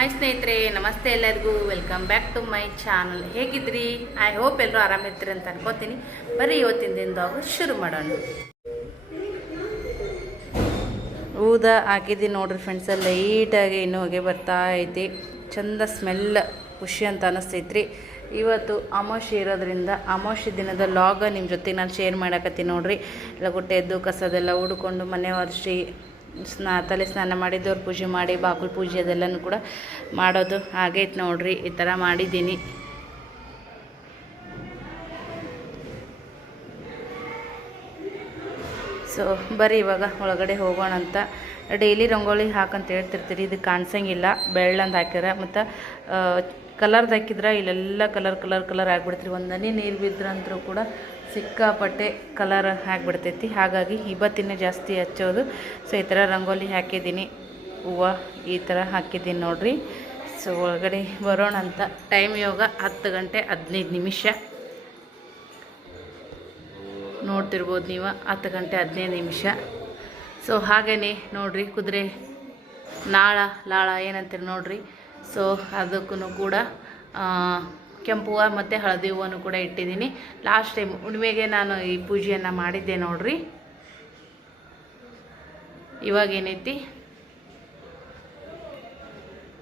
Hi ಸ್ನೇಹಿತರೆ, ನಮಸ್ತೆ ಎಲ್ಲರಿಗೂ. Welcome back to my channel ಹೇಗಿದ್ರಿ? I hope ಎಲ್ಲರೂ ಆರಾಮಿರ್ತೀರಿ ಅಂತ ಅನ್ಕೋತೀನಿ. ಬರೀ ಇವತ್ತಿನ ದಿನದಾಗ ಶುರು ಮಾಡೋಣ. ಊದ ಹಾಕಿದ್ದೀನಿ ನೋಡ್ರಿ ಫ್ರೆಂಡ್ಸ್ ಲೈಟಾಗಿ ಇನ್ನೂ ಹೊಗೆ ಬರ್ತಾ ಐತಿ. ಚಂದ ಸ್ಮೆಲ್ ಖುಷಿ ಅಂತ ಅನ್ನಿಸ್ತೈತ್ರಿ ಇವತ್ತು ಅಮಾವಾಸ್ಯೆ ಇರೋದ್ರಿಂದ ಅಮಾವಾಸ್ಯೆ ದಿನದ ಲಾಗ ನಿಮ್ಮ ಜೊತೆ ನಾನು ಶೇರ್ ಮಾಡಕತ್ತೀನಿ ನೋಡ್ರಿ. ಲಗುಟ್ಟೆ ಎದ್ದು ಕಸದೆಲ್ಲ ಉಡ್ಕೊಂಡು ಮನೆ ಒರೆಸಿ ಸ್ನಾ ತಲೆ ಸ್ನಾನ ಮಾಡಿ, ದೇವ್ರ ಪೂಜೆ ಮಾಡಿ, ಬಾಕುಲ್ ಪೂಜೆ ಅದೆಲ್ಲನೂ ಕೂಡ ಮಾಡೋದು. ಆಗೈತೆ ನೋಡ್ರಿ, ಈ ಥರ ಮಾಡಿದ್ದೀನಿ. ಸೊ ಬರೀ ಇವಾಗ ಒಳಗಡೆ ಹೋಗೋಣ ಅಂತ. ಡೈಲಿ ರಂಗೋಲಿ ಹಾಕಂತ ಹೇಳ್ತಿರ್ತೀರಿ, ಇದು ಕಾಣಿಸಂಗಿಲ್ಲ. ಬೆಳ್ಳಂದು ಹಾಕ್ಯಾರ. ಮತ್ತು ಕಲರ್ದು ಹಾಕಿದ್ರೆ ಇಲ್ಲೆಲ್ಲ ಕಲರ್ ಕಲರ್ ಕಲರ್ ಆಗಿಬಿಡ್ತೀರಿ. ಒಂದನೇ ನೀರು ಬಿದ್ರಂತೂ ಕೂಡ ಸಿಕ್ಕಾಪಟ್ಟೆ ಕಲರ್ ಆಗಿಬಿಡ್ತೈತಿ. ಹಾಗಾಗಿ ಇವತ್ತಿನ ಜಾಸ್ತಿ ಹಚ್ಚೋದು. ಸೊ ಈ ಥರ ರಂಗೋಲಿ ಹಾಕಿದ್ದೀನಿ. ಹೂವು ಈ ಥರ ಹಾಕಿದ್ದೀನಿ ನೋಡಿರಿ. ಸೊ ಒಳಗಡೆ ಬರೋಣ ಅಂತ. ಟೈಮ್ ಯೋಗ ಹತ್ತು ಗಂಟೆ ಹದಿನೈದು ನಿಮಿಷ. ನೋಡ್ತಿರ್ಬೋದು ನೀವು. ಹತ್ತು ಗಂಟೆ ಹದಿನೈದು ನಿಮಿಷ. ಸೊ ಹಾಗೇ ನೋಡಿರಿ ಕುದುರೆ ನಾಳ, ಲಾಳ ಏನಂತೀರಿ ನೋಡಿರಿ. ಸೊ ಅದಕ್ಕೂ ಕೂಡ ಕೆಂಪು ಹೂವು ಮತ್ತು ಹಳದಿ ಹೂವನ್ನು ಕೂಡ ಇಟ್ಟಿದ್ದೀನಿ. ಲಾಸ್ಟ್ ಟೈಮ್ ಹುಣ್ಣಿಮೆಗೆ ನಾನು ಈ ಪೂಜೆಯನ್ನು ಮಾಡಿದ್ದೆ ನೋಡ್ರಿ. ಇವಾಗ ಏನೈತಿ?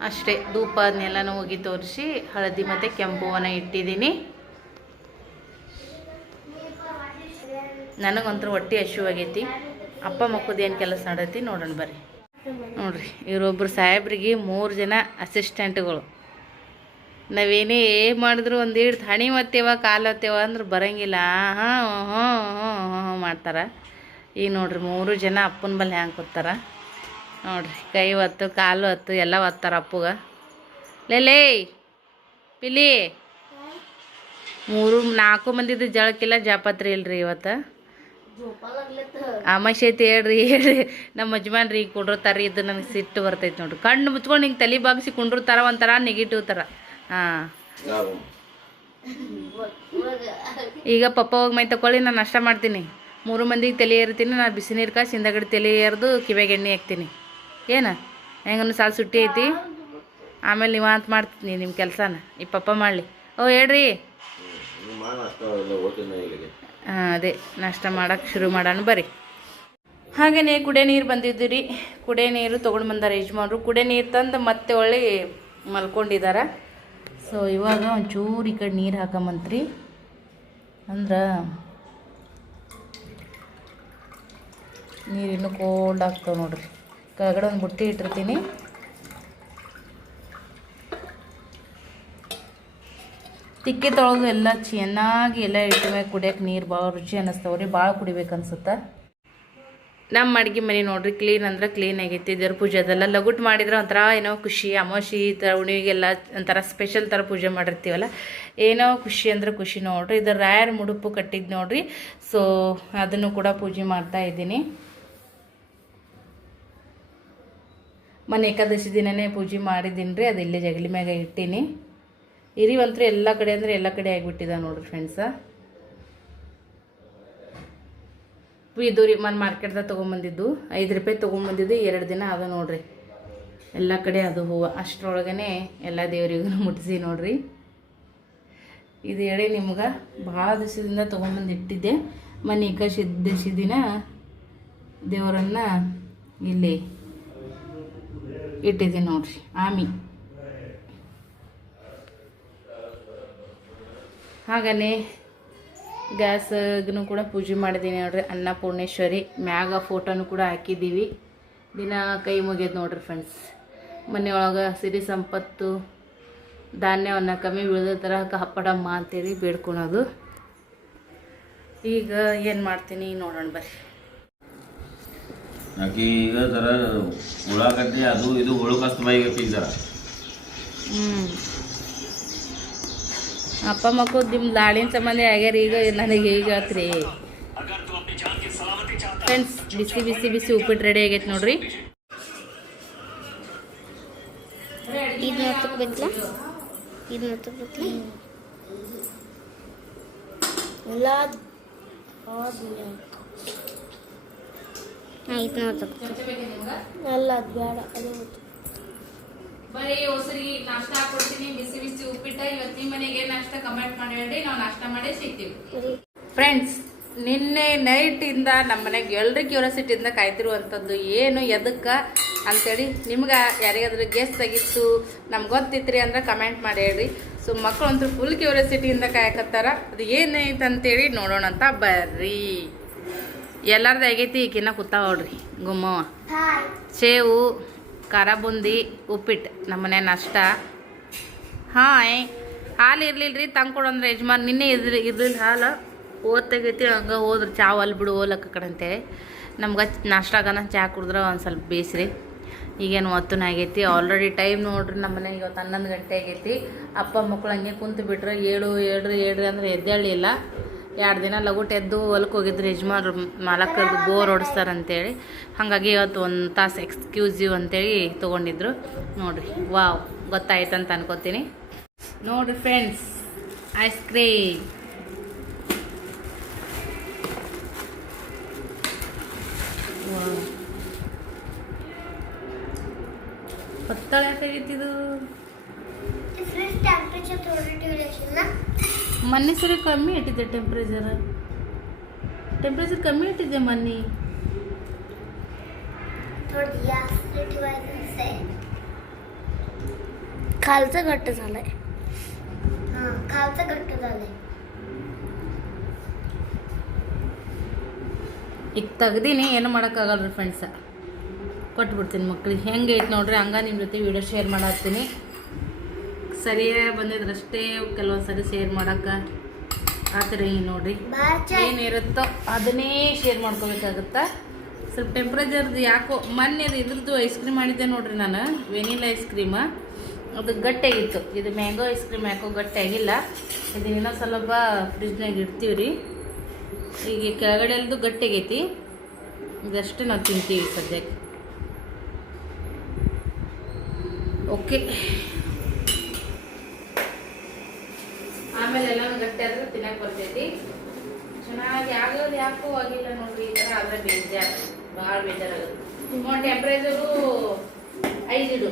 ಅಷ್ಟೇ, ಧೂಪ ಅದನ್ನೆಲ್ಲನೂ ಹೋಗಿ ತೋರಿಸಿ ಹಳದಿ ಮತ್ತು ಕೆಂಪು ಹೂವನ್ನು ಇಟ್ಟಿದ್ದೀನಿ. ನನಗಂತೂ ಹೊಟ್ಟೆ ಹಸಿವಾಗೈತಿ ಅಪ್ಪ ಮಕ್ಕಳದ್ದು ಏನು ಕೆಲಸ ನಡೈತಿ ನೋಡೋಣ ಬರ್ರಿ. ನೋಡ್ರಿ ಇವರೊಬ್ಬರು ಸಾಹೇಬ್ರಿಗೆ ಮೂರು ಜನ ಅಸಿಸ್ಟೆಂಟ್ಗಳು ನಾವೇನೇ ಏನು ಮಾಡಿದ್ರು ಒಂದು ಹಿಡ್ದು ಹಣಿ ಒತ್ತೇವ ಕಾಲು ಒತ್ತೇವ ಅಂದ್ರೆ ಬರಂಗಿಲ್ಲ. ಹಾಂ ಹ್ಞೂ ಹ್ಞೂ ಹ್ಞೂ ಮಾಡ್ತಾರೆ. ಈಗ ನೋಡ್ರಿ ಮೂರು ಜನ ಅಪ್ಪನ ಬಲ್ಲಿ ಹ್ಯಾಂಗೆ ಕೂತಾರ. ನೋಡ್ರಿ ಕೈ ಒತ್ತು ಕಾಲು ಒತ್ತು ಎಲ್ಲ ಒತ್ತಾರ ಅಪ್ಪಗ. ಲೇಲೇ ಪಿಲಿ. ಮೂರು, ನಾಲ್ಕು ಮಂದಿದ್ದು ಜಳಕ್ಕಿಲ್ಲ ಜಾಪತ್ರಿ ಇಲ್ರಿ ಇವತ್ತು. ಅಮಾಶೆ ಐತಿ ಹೇಳ್ರಿ ಹೇಳ್ರಿ. ನಮ್ಮ ಯಜಮಾನ್ರಿ ಈಗ ಕುಂಡಿರ್ತಾರ್ರಿ ಇದು ನನಗೆ ಸಿಟ್ಟು ಬರ್ತೈತೆ ನೋಡ್ರಿ. ಕಣ್ಣು ಮುಚ್ಕೊಂಡು ಹಿಂಗೆ ತಲೆ ಬಾಗಿಸಿ ಕುಂಡಿರ್ತಾರ ಒಂಥರ ನೆಗೆಟಿವ್ ಥರ ಹಾಂ. ಈಗ ಪಪ್ಪ ಹೋಗಿ ಮೈ ತಕೊಳ್ಳಿ ನಾನು ನಾಷ್ಟ ಮಾಡ್ತೀನಿ. ಮೂರು ಮಂದಿಗೆ ತಲೆ ಏರ್ತೀನಿ ನಾನು ಬಿಸಿ ನೀರು ಕಾಸಿ ಹಿಂದಗಡೆ ತಲೆ ಏರ್ದು ಕಿವಿಯಾಗ ಎಣ್ಣೆ ಹಾಕ್ತೀನಿ. ಏನು? ಹೆಂಗನ್ನು ಸಾಲು ಸುಟ್ಟಿ ಐತಿ? ಆಮೇಲೆ ನೀವು ಅಂತ ಮಾಡ್ತೀನಿ ನಿಮ್ಮ ಕೆಲಸನ. ಈ ಪಪ್ಪ ಮಾಡಲಿ. ಓ ಹೇಳ್ರಿ. ಹಾಂ ಅದೇ. ನಾಷ್ಟ ಮಾಡೋಕೆ ಶುರು ಮಾಡೋಣ ಬರ್ರಿ. ಹಾಗೆಯೇ ಕುಡಿಯೋ ನೀರು ಬಂದಿದ್ದು ರೀ ಕುಡಿಯೋ ನೀರು ತೊಗೊಂಡು ಬಂದಾರ ಯಜಮಾನ್ರು. ಕುಡಿಯೋ ನೀರು ತಂದು ಮತ್ತೆ ಒಳ್ಳೆ ಮಲ್ಕೊಂಡಿದ್ದಾರೆ ಸೊ ಇವಾಗ ಒಂಚೂರು ಈ ಕಡೆ ನೀರು ಹಾಕಮಂತ್ರಿ ಅಂದ್ರೆ ನೀರು ಇನ್ನೂ ಕೋಲ್ಡ್ ಆಗ್ತಾವೆ ನೋಡ್ರಿ. ಕೆಳಗಡೆ ಒಂದು ಬುಟ್ಟಿ ಇಟ್ಟಿರ್ತೀನಿ. ತಿಕ್ಕಿ ತೊಳೆದು ಎಲ್ಲ ಚೆನ್ನಾಗಿ ಎಲ್ಲ ಇಟ್ಟ ಮೇಲೆ ಕುಡಿಯೋಕೆ ನೀರು ಭಾಳ ರುಚಿ ಅನ್ನಿಸ್ತಾವ್ರಿ ಭಾಳ ಕುಡಿಬೇಕು ಅನ್ಸುತ್ತೆ. ನಮ್ಮ ಅಡುಗೆ ಮನೆ ನೋಡ್ರಿ ಕ್ಲೀನ್ ಅಂದ್ರೆ ಕ್ಲೀನ್ ಆಗೈತಿ. ದೇವ್ರ ಪೂಜೆ ಅದೆಲ್ಲ ಲಗುಟ್ ಮಾಡಿದ್ರೆ ಒಂಥರ ಏನೋ ಖುಷಿ, ಅಮಾವಾಸ್ಯೆ, ಈ ಥರ ಉಣಿಗೆಲ್ಲ ಒಂಥರ ಸ್ಪೆಷಲ್ ಥರ ಪೂಜೆ ಮಾಡಿರ್ತೀವಲ್ಲ, ಏನೋ ಖುಷಿ ಅಂದ್ರೆ ಖುಷಿ ನೋಡ್ರಿ. ಇದು ರಾಯರ್ ಮುಡುಪು ಕಟ್ಟಿದ್ದು ನೋಡ್ರಿ ಸೊ ಅದನ್ನು ಕೂಡ ಪೂಜೆ ಮಾಡ್ತಾ ಇದ್ದೀನಿ. ಮನೆ ಏಕಾದಶಿ ದಿನನೇ ಪೂಜೆ ಮಾಡಿದ್ದೀನಿ ರೀ, ಅದು ಇಲ್ಲೇ ಜಗಲಿ ಮ್ಯಾಗ ಇಟ್ಟೀನಿ. ಇರಿವಂತ್ರು ಎಲ್ಲ ಕಡೆ ಅಂದರೆ ಎಲ್ಲ ಕಡೆ ಆಗಿಬಿಟ್ಟಿದೆ ನೋಡ್ರಿ ಫ್ರೆಂಡ್ಸ ಇದು ರೀ ಮನ್ ಮಾರ್ಕೆಟ್ದಾಗ ತೊಗೊಂಬಂದಿದ್ದು. ಐದು ರೂಪಾಯಿ ತೊಗೊಂಬಂದಿದ್ದು, ಎರಡು ದಿನ ಅದು ನೋಡ್ರಿ. ಎಲ್ಲ ಕಡೆ ಅದು ಹೂವು. ಅಷ್ಟರೊಳಗನೆ ಎಲ್ಲ ದೇವರಿಗೂ ಮುಟ್ಟಿಸಿ ನೋಡ್ರಿ. ಇದು ಹೇಳಿ ನಿಮ್ಗೆ ಭಾಳ ದಿವಸದಿಂದ ತೊಗೊಂಬಂದು ಇಟ್ಟಿದ್ದೆ. ಮನೆ ಏಕಾದಶಿ ದಿನ ದೇವರನ್ನು ಇಲ್ಲಿ ಇಟ್ಟಿದ್ದೆ ನೋಡ್ರಿ. ಆಮಿ. ಹಾಗನೇ ಗ್ಯಾಸ್ಗೂ ಕೂಡ ಪೂಜೆ ಮಾಡಿದ್ದೀನಿ ನೋಡ್ರಿ. ಅನ್ನಪೂರ್ಣೇಶ್ವರಿ ಮ್ಯಾಗ ಫೋಟೋನು ಕೂಡ ಹಾಕಿದ್ದೀವಿ. ದಿನ ಕೈ ಮುಗಿಯೋದು ನೋಡ್ರಿ ಫ್ರೆಂಡ್ಸ್ ಮನೆಯೊಳಗೆ ಸಿರಿ ಸಂಪತ್ತು ಧಾನ್ಯವನ್ನು ಕಮ್ಮಿ ಬೀಳದ ಥರ ಕಪ್ಪಡಮ್ಮ ಅಂತೇಳಿ ಬೇಡ್ಕೊಳೋದು. ಈಗ ಏನು ಮಾಡ್ತೀನಿ ನೋಡೋಣ ಬರ್ರಿ. ಆಕೆ ಈಗ ಜರ ಉಳ್ಳಾಗಡ್ಡಿ ಅದು ಇದು ಹುಳುಕಸ್ತ ಬಾಯಿಗತ್ತಿ ಈಗ ಜರ. ಹ್ಞೂ ಅಪ್ಪ ಮಕ್ಕಳು ನಿಮ್ಮ ದಾಳಿನ ಸಂಬಂಧ ಆಗ್ಯಾರ ಈಗ ನನಗೆ ಈಗ ಆತ್ರಿ ಫ್ರೆಂಡ್ಸ್ ಬಿಸಿ ಬಿಸಿ ಬಿಸಿ ಉಪ್ಪಿಟ್ಟು ರೆಡಿ ಆಗೈತೆ ನೋಡ್ರಿ. ಎಲ್ಲ ಅದೇ ಬೇಡ ಅದು ಬರೀ ಹೊಸರಿಗೆ ನಾಷ್ಟ ಕೊಡ್ತೀನಿ ಬಿಸಿ ಬಿಸಿ ಉಪ್ಪಿಟ್ಟ. ಇವತ್ತು ನಿಮ್ಮ ಮನೆಗೆ ನಾಷ್ಟ ಕಮೆಂಟ್ ಮಾಡಿ ಹೇಳ್ರಿ ನಾವು ನಾಷ್ಟ ಮಾಡೇ ಸಿಗ್ತೀವಿ. ಫ್ರೆಂಡ್ಸ್ ನಿನ್ನೆ ನೈಟಿಂದ ನಮ್ಮ ಮನೆಗೆ ಎಲ್ರ ಕ್ಯೂರಿಯಾಸಿಟಿಯಿಂದ ಕಾಯ್ತಿರುವಂಥದ್ದು ಏನು ಎದಕ್ಕೆ ಅಂತೇಳಿ ನಿಮ್ಗೆ ಯಾರಿಗಾದ್ರೂ ಗೆಸ್ಟ್ ಆಗಿತ್ತು ನಮ್ಗೆ ಗೊತ್ತಿತ್ರಿ ಅಂದ್ರೆ ಕಮೆಂಟ್ ಮಾಡಿ ಹೇಳ್ರಿ. ಸೊ ಮಕ್ಕಳು ಅಂತೂ ಫುಲ್ ಕ್ಯೂರಿಯಾಸಿಟಿಯಿಂದ ಕಾಯಕತ್ತಾರ. ಅದು ಏನೈತೆ ಅಂತೇಳಿ ನೋಡೋಣ ಅಂತ ಬರ್ರಿ. ಎಲ್ಲಾರ್ದು ಆಗೈತಿ ಈಕಿನ್ನ ಕೂತಾವ್ರಿ ನೋಡ್ರಿ. ಗುಮ್ಮವ ಸೇವು. ಖಾರ ಬುಂದಿ ಉಪ್ಪಿಟ್ಟು ನಮ್ಮನೆ ನಾಷ್ಟ. ಹಾಯ್. ಹಾಲು ಇರಲಿಲ್ಲ ರೀ ತಂದು ಕೊಡಂದ್ರೆ ಯಜಮಾನ್. ನಿನ್ನೆ ಇದ್ರಿ ಇರಲಿಲ್ಲ ಹಾಲು. ಓದ್ತಾಗೈತಿ ಹಂಗೆ ಹೋದ್ರೆ. ಚಾ ಅಲ್ಲಿ ಬಿಡು ಓಲಕ್ಕ ಕಡೆ ಅಂತೇಳಿ ನಮ್ಗೆ ನಾಷ್ಟಾಗನ ಚಹಾ ಕುಡಿದ್ರೆ ಒಂದು ಸ್ವಲ್ಪ ಬೇಸ್ರಿ. ಈಗೇನು ಒತ್ತುನ ಆಗೈತಿ. ಆಲ್ರೆಡಿ ಟೈಮ್ ನೋಡ್ರಿ, ನಮ್ಮ ಮನೆಗೆ ಇವತ್ತು ಹನ್ನೊಂದು ಗಂಟೆ ಆಗೈತಿ. ಅಪ್ಪ ಮಕ್ಕಳು ಹಂಗೆ ಕುಂತು ಬಿಟ್ರೆ. ಏಳು, ಏಳ್ರಿ ಏಳ್ರಿ ಅಂದ್ರೆ ಎದ್ದೇಳಲಿಲ್ಲ. ಎರಡು ದಿನ ಲಗುಟ್ ಎದ್ದು ಹೊಲಕ್ಕೆ ಹೋಗಿದ್ರು ಯಜಮಾನ್ರು ಮಾಲಕರದ್ದು ಬೋರ್ ಓಡಿಸ್ತಾರಂತೇಳಿ ಹಾಗಾಗಿ ಇವತ್ತು ಒಂದು ತಾಸು ಎಕ್ಸ್ಕ್ಯೂಸಿವ್ ಅಂತೇಳಿ ತೊಗೊಂಡಿದ್ರು. ನೋಡಿರಿ, ವಾವ್, ಗೊತ್ತಾಯ್ತು ಅಂತ ಅನ್ಕೋತೀನಿ. ನೋಡ್ರಿ ಫ್ರೆಂಡ್ಸ್ ಐಸ್ ಕ್ರೀಮ್ ಹೊತ್ತಾಳೆ ಯಾಕಾಗೈತಿದು फ्रिज टेम्परेचर थोड़ी ड्यूरेशन ना ಮೊನ್ನೆ ಸರಿ ಕಮ್ಮಿ ಇಟ್ಟಿದ್ದೆ ಟೆಂಪ್ರೇಚರ್ ಟೆಂಪ್ರೇಚರ್ ಕಮ್ಮಿ ಇಟ್ಟಿದ್ದೆ ಮೊನ್ನೆ थोडी जास्त ठेवायचं आहे खालचं घट्ट झालंय हां खालचं घट्ट झालंय ಈಗ ತೆಗ್ದೀನಿ ಏನು ಮಾಡೋಕ್ಕಾಗಲ್ಲ ರೀ ಫ್ರೆಂಡ್ಸ ಕೊಟ್ಬಿಡ್ತೀನಿ ಮಕ್ಳಿಗೆ ಹೆಂಗೆ ಐತೆ ನೋಡ್ರಿ ಹಂಗ ನಿಮ್ಮ ಜೊತೆ ವಿಡಿಯೋ ಶೇರ್ ಮಾಡತ್ತೀನಿ ಸರಿಯೇ ಬಂದಿದ್ರಷ್ಟೇ ಕೆಲವೊಂದು ಸರಿ ಶೇರ್ ಮಾಡಕ್ಕ ಆತರ ಥರ ನೋಡ್ರಿ. ಏನಿರುತ್ತೋ ಅದನ್ನೇ ಶೇರ್ ಮಾಡ್ಕೋಬೇಕಾಗತ್ತ? ಸ್ವಲ್ಪ ಟೆಂಪ್ರೇಚರ್ದು ಯಾಕೋ ಮೊನ್ನೆ ಇದ್ರದ್ದು ಐಸ್ ಕ್ರೀಮ್ ಮಾಡಿದ್ದೆ ನೋಡ್ರಿ ನಾನು ವೆನಿಲಾ ಐಸ್ ಕ್ರೀಮ್ ಅದು ಗಟ್ಟಿಯಾಗಿತ್ತು. ಇದು ಮ್ಯಾಂಗೋ ಐಸ್ ಕ್ರೀಮ್ ಯಾಕೋ ಗಟ್ಟಿಯಾಗಿಲ್ಲ. ಇದು ಇನ್ನೂ ಸ್ವಲ್ಪ ಫ್ರಿಜ್ನಾಗ ಇಡ್ತೀವಿ ರೀ ಈಗ ಕೆಳಗಡೆ ಎಲ್ಲದು ಗಟ್ಟಿಯಾಗೈತಿ. ಇದಷ್ಟೇ ನಾವು ತಿಂತೀವಿ ಸದ್ಯಕ್ಕೆ. ಓಕೆ ಆಮೇಲೆ ಎಲ್ಲಾನು ಗಟ್ಟಿ ಆದ್ರೆ ತಿನ್ನಕ್ ಬರ್ತೈತಿ. ಚೆನ್ನಾಗಿ ಆಗೋದು ಯಾಕೋ ಆಗಿಲ್ಲ ನೋಡ್ರಿ ಈ ತರ ಆದ್ರೆ ಬೇಜಾರ್ ಬಹಳ ಬೇಜಾರಾಗುತ್ತೆ ನೋಡಿ ಟೆಂಪರೇಚರು ಐದು ಇಡು.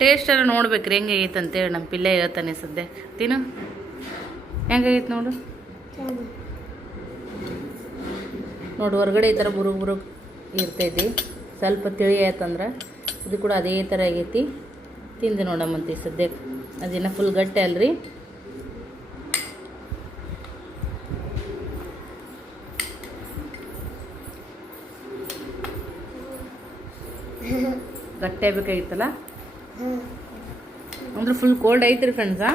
ಟೇಸ್ಟ್ ಎಲ್ಲ ನೋಡ್ಬೇಕ್ರಿ ಅಂತ ಅಂತೇಳಿ ನಮ್ಮ ಪಿಲ್ಲೆ ಹೇಳ್ತಾನೆ ಸದ್ಯ. ತಿನ್ನು. ಹೆಂಗಾಗೈತೆ ನೋಡು. ನೋಡಿ ಹೊರಗಡೆ ಈ ತರ ಬುರು ಬುರು ಇರ್ತೈತಿ. ಸ್ವಲ್ಪ ತಿಳಿ ಆಯ್ತಂದ್ರ ಇದು ಕೂಡ ಅದೇ ತರ ಆಗೈತಿ. ತಿಂದು ನೋಡಮ್ಮಂತಿ ಸದ್ಯಕ್ಕೆ. ಅದಿನ್ನ ಫುಲ್ ಗಟ್ಟೆ ಅಲ್ರಿ. ಗಟ್ಟೆ ಬೇಕಾಗಿತ್ತಲ್ಲ? ಅಂದ್ರೆ ಫುಲ್ ಕೋಲ್ಡ್ ಐತ್ರಿ ಫ್ರೆಂಡ್ಸಾ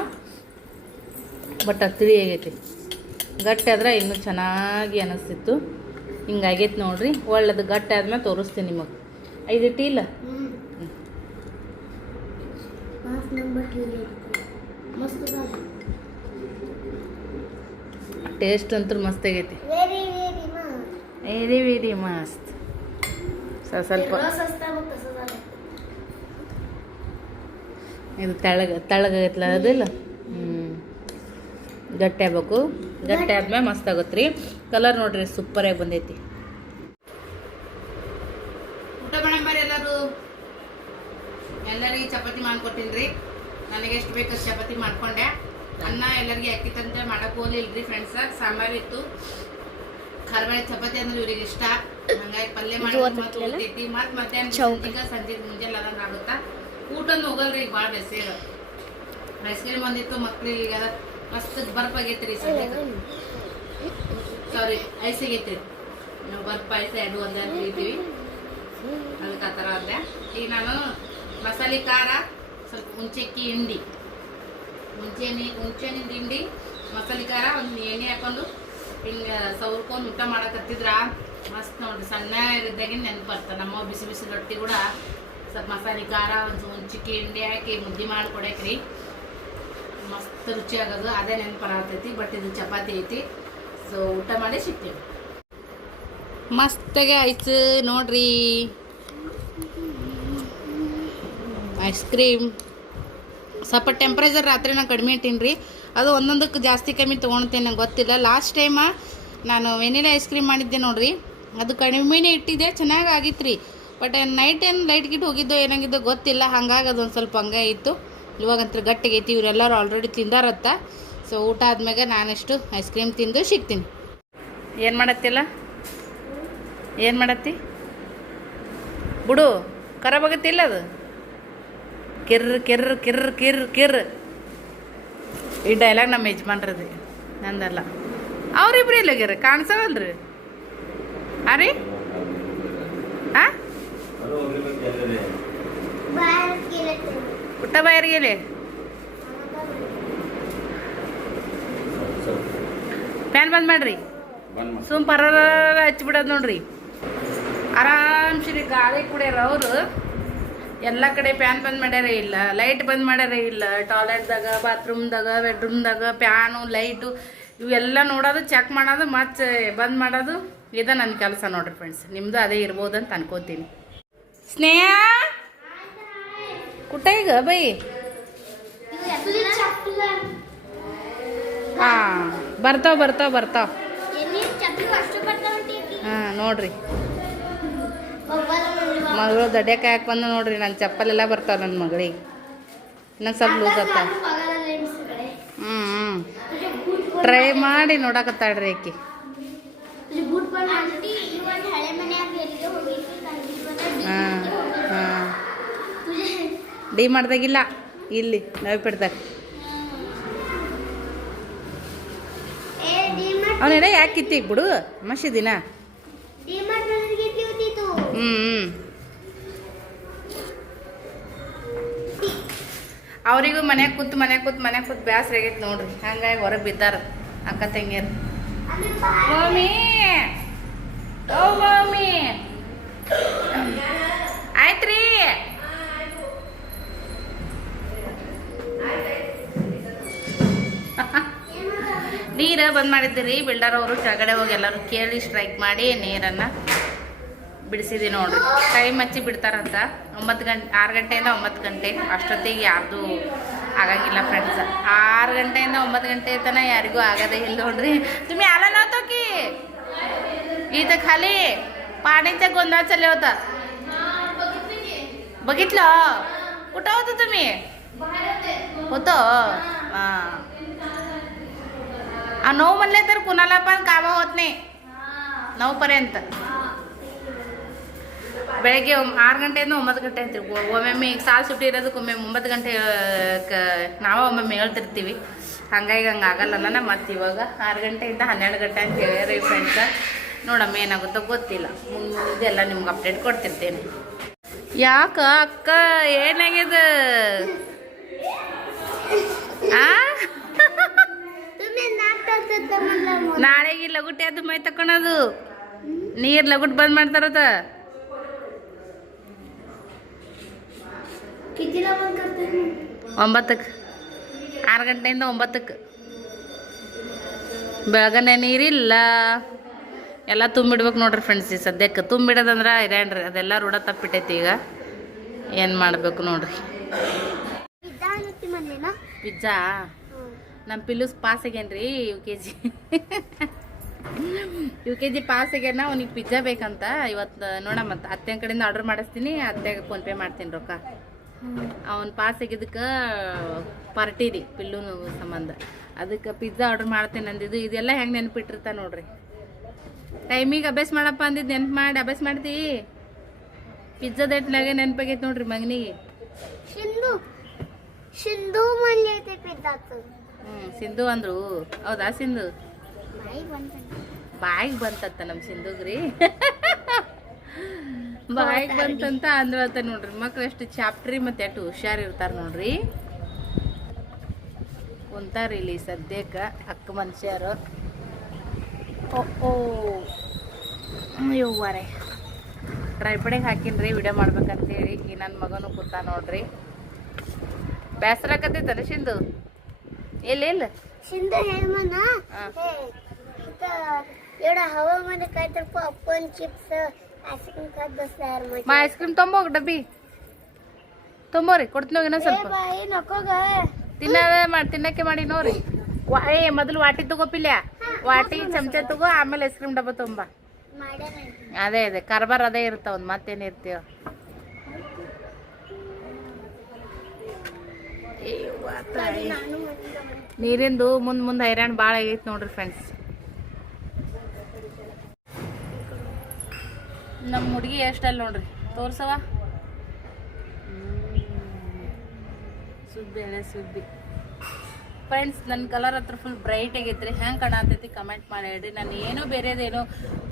ಬಟ್ ಅದು ತಿಳಿ ಆಗೈತಿ. ಗಟ್ಟಿ ಆದ್ರೆ ಇನ್ನೂ ಚೆನ್ನಾಗಿ ಅನಿಸ್ತಿತ್ತು. ಹಿಂಗಾಗೈತೆ ನೋಡ್ರಿ. ಒಳ್ಳೇದು ಗಟ್ಟಿ ಆದ್ಮೇಲೆ ತೋರಿಸ್ತೀನಿ ನಿಮಗೆ. ಐದು ಟೇಸ್ಟ್ ಅಂತೂ ಮಸ್ತಾಗೈತಿ ವೆರಿ ವೆರಿ ಮಸ್ತ್ ಸ್ವಲ್ಪ. ಇದು ತೆಳಗ ತೆಳಗೈತಲ್ಲ ಅದಿಲ್ಲ ಹ್ಞೂ ಗಟ್ಟಿ ಆಗ್ಬೇಕು. ಗಟ್ಟಿ ಆದ್ಮೇಲೆ ಮಸ್ತ್ ಆಗುತ್ತೆ ರೀ ಕಲರ್ ನೋಡ್ರಿ ಸೂಪರಾಗಿ ಬಂದೈತಿ. ಊಟ ಎಲ್ಲರೂ. ಎಲ್ಲರಿಗೂ ಚಪಾತಿ ಮಾಡ್ಕೊಟ್ಟಿನಿ ರೀ ನನಗೆ ಎಷ್ಟು ಬೇಕು ಚಪಾತಿ ಮಾಡ್ಕೊಂಡೆ. ಅನ್ನ ಎಲ್ಲರಿಗೆ ಅಕ್ಕಿತಂತೆ ಮಾಡಕ್ ಹೋಗ್ಲಿಲ್ರಿ ಫ್ರೆಂಡ್ಸ್ ಸಾಂಬಾರು ಇತ್ತು. ಖಾರಬೇಳೆ ಚಪಾತಿ ಅಂದ್ರೆ ಇವ್ರಿಗೆ ಇಷ್ಟ. ಹಂಗಾಗಿ ಪಲ್ಯ ಮಾಡಿ ಮತ್ತೆ ಮಧ್ಯಾಹ್ನ ಈಗ ಸಂಜೆ ಮುಂಜಾನೆ ಅದಂಗ ಆಗುತ್ತಾ? ಊಟನೂ ಹೋಗಲ್ರಿ ಈಗ ಭಾಳ ಬೇಸಿಗೆ ಐಸ್ ಕ್ರೀಮ್ ಬಂದಿತ್ತು ಮಕ್ಳಿಗೆ ಮಸ್ತ್ ಬರ್ಫ್ ಆಗೈತ್ರಿ ಸಂಜೆ ಸಾರಿ ಐಸ್ ಆಗೈತ್ರಿ. ನಾವು ಬರ್ಫ್ ಐಸ್ ಎರಡು ಒಂದೇ ಅಂತ ಅದಕ್ಕೆ ಆ ಥರ ಅಂದೆ. ಈಗ ನಾನು ಮಸಾಲೆ ಖಾರ ಸ್ವಲ್ಪ ಹುಂಚಕ್ಕಿ ಹಿಂಡಿ. ಮುಂಚೆನಿ ಹುಂಚೆನಿಂದ ಹಿಂಡಿ ಮಸಾಲೆ ಖಾರ, ಒಂದು ಎಣ್ಣೆ ಹಾಕೊಂಡು ಹಿಂಗೆ ಸವ್ರ್ಕೊಂಡು ಊಟ ಮಾಡಕತ್ತಿದ್ರ, ಮಸ್ತ್ ನೋಡ್ರಿ ಸಣ್ಣ ಇದ್ದಾಗಿನ ನೆನಪು ಬರ್ತದೆ ನಮ್ಮ ಬಿಸಿ ಬಿಸಿ ರೊಟ್ಟಿ ಕೂಡ ಸ್ವಲ್ಪ ಮಸಾಲೆ ಖಾರ, ಒಂದು ಹುಂಚಿಕ್ಕಿ ಹಿಂಡಿ ಹಾಕಿ ಮುದ್ದೆ ಮಾಡಿಕೊಡಕ್ರಿ. ಮಸ್ತ್ ರುಚಿ ಆಗೋದು, ಅದೇ ನೆನಪು ಬಟ್ ಇದು ಚಪಾತಿ ಐತಿ. ಸೊ ಊಟ ಮಾಡಿ ಸಿಗ್ತೀವಿ. ಮಸ್ತಾಗೆ ಆಯ್ತು ನೋಡ್ರಿ. Ice cream. ಸ್ವಲ್ಪ ಟೆಂಪ್ರೇಚರ್ ರಾತ್ರಿ ನಾನು ಕಡಿಮೆ ಇಟ್ಟೀನಿ ಅದು ಒಂದೊಂದಕ್ಕೆ ಜಾಸ್ತಿ ಕಮ್ಮಿ ತೊಗೊಳ್ತೇನೆ, ನಂಗೆ ಗೊತ್ತಿಲ್ಲ. ಲಾಸ್ಟ್ ಟೈಮ ನಾನು ವೆನಿಲಾ ಐಸ್ ಕ್ರೀಮ್ ಮಾಡಿದ್ದೆ ನೋಡಿರಿ. ಅದು ಕಡಿಮೆನೇ ಇಟ್ಟಿದ್ದೆ ಚೆನ್ನಾಗಿ ಆಗಿತ್ತು ರೀ. ಬಟ್ ನೈಟ್ ಏನು ಲೈಟ್ ಗಿಟ್ ಹೋಗಿದ್ದೋ ಏನಾಗಿದ್ದೋ ಗೊತ್ತಿಲ್ಲ. ಹಂಗಾಗಿ ಅದೊಂದು ಸ್ವಲ್ಪ ಹಂಗೆ ಇತ್ತು. ಇವಾಗಂತೂ ಗಟ್ಟಿಗೈತಿ, ಇವರೆಲ್ಲರೂ ಆಲ್ರೆಡಿ ತಿಂದಾರತ್ತ. ಸೊ ಊಟ ಆದ್ಮೇಲೆ ನಾನೆಷ್ಟು ಐಸ್ ಕ್ರೀಮ್ ತಿಂದು ಸಿಗ್ತೀನಿ. ಏನು ಮಾಡತ್ತಿಲ್ಲ? ಏನು ಮಾಡತ್ತಿ? ಬಿಡು ಖರಾಬಾಗತ್ತಿಲ್ಲ ಅದು? ಕಿರ್ರ್ ಕಿರ್ರ್ ಕಿರ್ರ್ ಕಿರ್ರ್ ಕಿರ್ರ್ ಈ ಡೈಲಾಗ್ ನಮ್ಮ ಯಜಮಾನ್ರದು ನಂದಲ್ಲ. ಅವ್ರಿಬ್ರು ಇಲ್ಲಗ್ಯಾರ ಕಾಣಿಸವಲ್ರಿ? ಅರಿ? ಆ? ಊಟ ಬಾಯರ್ಗೆಲೆ? ಫ್ಯಾನ್ ಬಂದ್ ಮಾಡ್ರಿ. ಸುಮ್ ಪರ ಹಚ್ಬಿಡೋದು ನೋಡ್ರಿ. ಆರಾಮ್ಸಿರಿ ಗಾಳಿ ಕುಡಿಯಾರ ಅವರು. ಎಲ್ಲ ಕಡೆ ಫ್ಯಾನ್ ಬಂದ್ ಮಾಡ್ಯಾರೇ ಇಲ್ಲ. ಲೈಟ್ ಬಂದ್ ಮಾಡ್ಯಾರೇ ಇಲ್ಲ. ಟಾಯ್ಲೆಟ್ದಾಗ ಬಾತ್ರೂಮ್ದಾಗ ಬೆಡ್ರೂಮ್ದಾಗ ಫ್ಯಾನು ಲೈಟು ಇವೆಲ್ಲ ನೋಡೋದು ಚೆಕ್ ಮಾಡೋದು ಮತ್ತೆ ಬಂದ್ ಮಾಡೋದು ಇದೇ ನನ್ನ ಕೆಲಸ ನೋಡ್ರಿ ಫ್ರೆಂಡ್ಸ್ ನಿಮ್ಮದು ಅದೇ ಇರ್ಬೋದು ಅಂತ ಅನ್ಕೋತೀನಿ. ಸ್ನೇಹ? ಕುಟ್ಟ ಈಗ ಬೈ? ಹಾಂ ಬರ್ತಾವ ಬರ್ತಾವ ಬರ್ತಾವ. ಹಾಂ ನೋಡ್ರಿ. ಮಗಳು ದಡ್ಯಕ್ಕೆ ಹಾಕಿ ಬಂದು ನೋಡ್ರಿ ನನ್ನ ಚಪ್ಪಲೆಲ್ಲ ಬರ್ತಾವ ನನ್ನ ಮಗಳಿಗೆ. ನನ್ನ ಸ್ವಲ್ಪ ಲೂಸ್ ಆಗ್ತಾವ. ಹ್ಞೂ ಹ್ಞೂ ಟ್ರೈ ಮಾಡಿ ನೋಡಕತ್ತಾಳ್ರಿ ಆಕಿ. ಹಾಂ ಹಾಂ. ಡಿ ಮಾಡ್ದಾಗಿಲ್ಲ. ಇಲ್ಲಿ ನವಿ ಬಿಡ್ದಾಗ ಅವನೇನ ಯಾಕೆ ಕಿತ್ತೀಗ ಬಿಡು ಮಸಿ ದಿನ. ಅವರಿಗೂ ಮನೆ ಕೂತ್ ಮನೆ ಕೂತ್ ಮನೆ ಕೂತ್ ಬೇಸರ ಆಗೈತೆ ನೋಡ್ರಿ. ಹಂಗಾಗಿ ಹೊರಗೆ ಬಿದ್ದಾರ ಅಕ್ಕ ತಂಗಿಯರು. ಮಮ್ಮಿ ಓ ಮಮ್ಮಿ ಆಯ್ತ್ರಿ. ನೀರ ಬಂದ್ ಮಾಡಿದ್ದೀರಿ. ಬಿಲ್ಡರ್ ಅವರು ಕೆಳಗಡೆ ಹೋಗಿ ಎಲ್ಲರೂ ಕೇಳಿ ಸ್ಟ್ರೈಕ್ ಮಾಡಿ ನೀರನ್ನ. ಬಿಡಿಸಿದಿ ನೋಡ್ರಿ ಟೈಮ್ ಹಚ್ಚಿ ಬಿಡ್ತಾರಂತ ಒಂಬತ್ತು ಗಂಟೆ ಆರು ಗಂಟೆಯಿಂದ ಒಂಬತ್ತು ಗಂಟೆ ಅಷ್ಟೊತ್ತಿಗೆ ಯಾರ್ದು ಆಗಂಗಿಲ್ಲ ಫ್ರೆಂಡ್ಸ್ ಆರು ಗಂಟೆಯಿಂದ ಒಂಬತ್ತು ಗಂಟೆ ತನಕ ಯಾರಿಗೂ ಆಗೋದೇ ಇಲ್ಲ ನೋಡ್ರಿ तुम्ही आला नव्हता की इथं खाली पाण्याचा गोंधळ चालले होता बघितलं कुठं होतं तुम्ही होतं हां आ, नऊ म्हणले तर कुणाला पण कामं होत नाही ನೌಪರ್ಯಂತ ಬೆಳಗ್ಗೆ ಆರು ಗಂಟೆಯಿಂದ ಒಂಬತ್ತು ಗಂಟೆ ಅಂತೀವಿ. ಒಮ್ಮೊಮ್ಮೆ ಈಗ ಸಾಲು ಸುಟ್ಟಿ ಇರೋದಕ್ಕೆ ಒಮ್ಮೆ ಒಂಬತ್ತು ಗಂಟೆ ನಾವೇ ಒಮ್ಮೊಮ್ಮೆ ಹೇಳ್ತಿರ್ತೀವಿ. ಹಂಗಾಗಿ ಹಂಗೆ ಆಗಲ್ಲಲ್ಲ ಮತ್ತು ಇವಾಗ ಆರು ಗಂಟೆಯಿಂದ ಹನ್ನೆರಡು ಗಂಟೆ ಅಂತ ಹೇಳಿ ಫ್ರೆಂಡ್ಸ ನೋಡಮ್ಮ ಏನಾಗುತ್ತೋ ಗೊತ್ತಿಲ್ಲ. ಮುಂದೆಲ್ಲ ನಿಮ್ಗೆ ಅಪ್ಡೇಟ್ ಕೊಡ್ತಿರ್ತೀನಿ. ಯಾಕ ಅಕ್ಕ ಏನಾಗ್ಯದ? ನಾಳೆಗೆ ಲಗುಟಿ ಅದು ಮೈ ತಕೊಳದು ನೀರು ಲಗುಟ್ ಬಂದ್ ಮಾಡ್ತಾರದ कितीला बंद करते ಒಂಬತ್ತಕ್ಕೆ ಆರು ಗಂಟೆಯಿಂದ ಒಂಬತ್ತಕ್ಕೆ ಬೆಳಗನೆ ನೀರಿಲ್ಲ ಎಲ್ಲ ತುಂಬಿಡ್ಬೇಕು ನೋಡ್ರಿ ಫ್ರೆಂಡ್ಸ್ ಈ ಸದ್ಯಕ್ಕೆ ತುಂಬಿಡೋದಂದ್ರೆ ಇದೇನ್ರಿ ಅದೆಲ್ಲ ರೂಢ ತಪ್ಪಿಟ್ಟೈತಿ ಈಗ ಏನು ಮಾಡಬೇಕು ನೋಡ್ರಿ होती म्हणले ना ಪಿಜ್ಜಾ ನಮ್ಮ ಪಿಲ್ಲುಸ್ pass ಆಗ್ಯಾನ್ರಿ U K G U K G pass ಆಗ್ಯಾನ ಅವ್ನಿಗೆ ಪಿಜ್ಜಾ ಬೇಕಂತ ಇವತ್ತು ನೋಡಮ್ಮ ಅತ್ತೆ ಕಡೆಯಿಂದ ಆರ್ಡರ್ ಮಾಡಿಸ್ತೀನಿ ಅತ್ತೆಗೆ ಫೋನ್ಪೇ ಮಾಡ್ತೀನಿ ರೊಕ್ಕ ಅವನ ಪಾಸ್ ಆಗಿದ್ದಕ್ಕೆ ಪಾರ್ಟಿ ರೀ ಪಿಲ್ಲು ಸಂಬಂಧ. ಅದಕ್ಕೆ ಪಿಜ್ಜಾ ಆರ್ಡ್ರ್ ಮಾಡ್ತೇನೆ ಅಂದಿದ್ದು ಇದೆಲ್ಲ ಹೆಂಗೆ ನೆನ್ಪಿಟ್ಟಿರ್ತ ನೋಡ್ರಿ. ಟೈಮಿಗೆ ಅಭ್ಯಾಸ ಮಾಡಪ್ಪ ಅಂದಿದ್ದು ನೆನ್ಪು ಮಾಡಿ ಅಭ್ಯಾಸ ಮಾಡ್ತಿ? ಪಿಜ್ಜಾ ದಟ್ಟಿನಾಗೆ ನೆನಪಾಗೈತೆ ನೋಡ್ರಿ ಮಗನಿಗೆ ಸಿಂಧು ಸಿಂಧು ಹ್ಞೂ ಸಿಂಧು ಅಂದರು. ಹೌದಾ ಸಿಂಧು? ಬಾಯಿಗೆ ಬಂತತ್ತ ನಮ್ಮ ಸಿಂಧುಗ್ರಿ. ಬಾಯಿಗೆ ಬಂತಂತ ಅಂದ್ರತ ನೋಡ್ರಿ. ಮಕ್ಳು ಎಷ್ಟು ಚಾಪ್ಟ್ರಿ ಮತ್ತೆ ಎಷ್ಟು ಹುಷಾರ್ ಇರ್ತಾರ ನೋಡ್ರಿ. ಕುಂತಾರ ಇಲ್ಲಿ ಸದ್ಯಕ್ಕೆ ಅಕ್ಕ ಮನುಷ್ಯರು ಓ ಯೋವಾರೆ ಟ್ರೈಪಡಿಗೆ ಹಾಕಿನ್ರಿ ವಿಡಿಯೋ ಮಾಡ್ಬೇಕಂತೇಳಿ. ಈ ನನ್ನ ಮಗನು ಕೂತ ನೋಡ್ರಿ. ಬೇಸರ ಆಕತ್ತೈತಲ್ಲ ಶಿಂದು? ಎಲ್ಲಿ ಇಲ್ಲ ಶಿಂದು ಹೇಮನ? ಹವಾಮಾನ ಕಾಯ್ತಪ್ಪ ಅಪ್ಪನ್ ಚಿಪ್ಸ್ ಮಾ ಐಸ್ ಕ್ರೀಮ್ ತೊಂಬೋಗ ಡಬ್ಬಿ. ತೊಂಬೋರಿ ಕೊಡ್ತೀನಿ ಹೋಗಿ ಇನ್ನೊಂದು ಸ್ವಲ್ಪ. ತಿನ್ನದ ಮಾಡಿ ತಿನ್ನಕ್ಕೆ ಮಾಡಿ ನೋರಿ ಏ ಮೊದಲು ವಾಟಿ ತಗೋಪಿಲ್ಲ ವಾಟಿ ಚಮಚ ತಗೋ ಆಮೇಲೆ ಐಸ್ ಕ್ರೀಮ್ ಡಬ್ಬ ತುಂಬ. ಅದೇ ಅದೇ ಕಾರ್ಬಾರ್ ಅದೇ ಇರ್ತಾವ್ ಒಂದು ಮತ್ತೇನು ಇರ್ತೀವ ನೀರಿಂದು ಮುಂದೆ ಮುಂದೆ ಹೈರಾಣ್ ಭಾಳ ಆಗೈತೆ ನೋಡ್ರಿ ಫ್ರೆಂಡ್ಸ್ ನಮ್ಮ ಹುಡುಗಿ ಎಷ್ಟಲ್ಲಿ ನೋಡ್ರಿ? ತೋರ್ಸವ ಸುದ್ದಿ ಎಳೆ ಸುದ್ದಿ. ಫ್ರೆಂಡ್ಸ್ ನನ್ನ ಕಲರ್ ಹತ್ರ ಫುಲ್ ಬ್ರೈಟ್ ಆಗೈತ್ರಿ. ಹೆಂಗೆ ಕಾಣತೈತಿ ಕಮೆಂಟ್ ಮಾಡಿ ಹೇಳ್ರಿ. ನಾನು ಏನೂ ಬೇರೆದೇನು